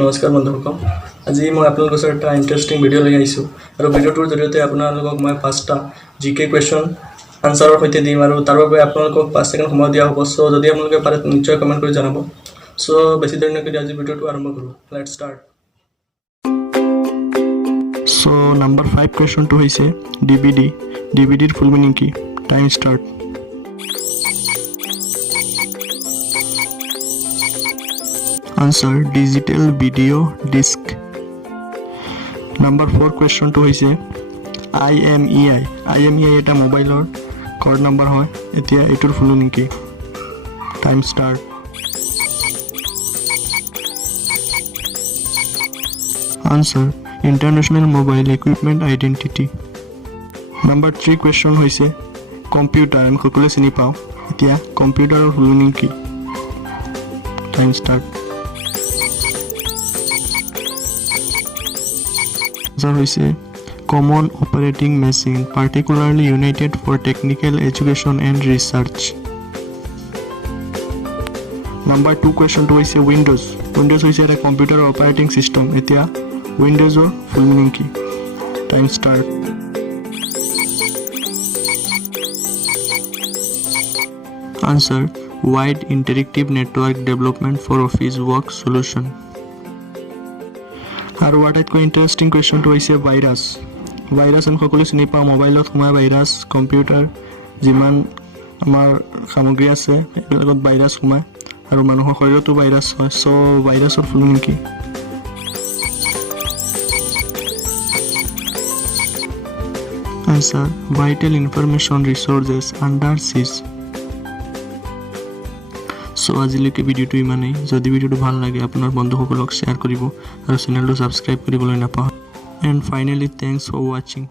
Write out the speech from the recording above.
নমস্কাৰ বন্ধুসকল আজি মই আপোনালোকৰ ওচৰত এটা ইণ্টাৰেষ্টিং ভিডিঅ' লৈ আহিছোঁ আৰু ভিডিঅ'টোৰ জৰিয়তে আপোনালোকক মই 5টা জিকে কুৱেশ্যন আনসাৰৰ সৈতে দিম আৰু তাৰ বাবে আপোনালোকক 5 ছেকেণ্ড সময় দিয়া হ'ব সো যদি আপোনালোকে পাৰে নিশ্চয় কমেণ্ট কৰি জনাব সো বেছি দেৰি নকৰি আজি ভিডিঅ'টো আৰম্ভ কৰোঁ লেটস ষ্টাৰ্ট সো নম্বৰ 5 কুৱেশ্যনটো হৈছে ডিভিডিৰ ফুল মিনিং কি time start Answer digital video disc. Number 4 question to hoise IMEI. IMEI eta mobile or code number hoy. Etia etur full meaning ki. Time start. Answer International Mobile Equipment Identity. Number 3 question hoise computer. Ami kokole chini pao. Etia computer or full meaning ki. Time start. Answer common operating machine particularly united for technical education and research. Number 2 question to is Windows is a computer operating system. Etia Windows or full meaning ki. Time start. Answer wide interactive network development for office work solution. আৰু আটাইতকৈ interesting কুৱেশ্যনটো হৈছে virus আমি সকলোৱে চিনি পাওঁ মোবাইলত সোমাই virus computer যিমান আমাৰ সামগ্ৰী আছে এইবিলাকত ভাইৰাছ সোমায় আৰু মানুহৰ শৰীৰতো ভাইৰাছ হয় সো ভাইৰাছৰ ফুল মিনিং কি answer vital information resources under seize so আজিলৈকে ভিডিঅ'টো ইমানেই যদি ভিডিঅ'টো ভাল লাগে আপোনাৰ বন্ধুসকলক শ্বেয়াৰ কৰিব আৰু চেনেলটো সাবস্ক্ৰাইব কৰিবলৈ নাপাহৰিব এণ্ড ফাইনেলি থ্যাংকস ফৰ ৱাচিং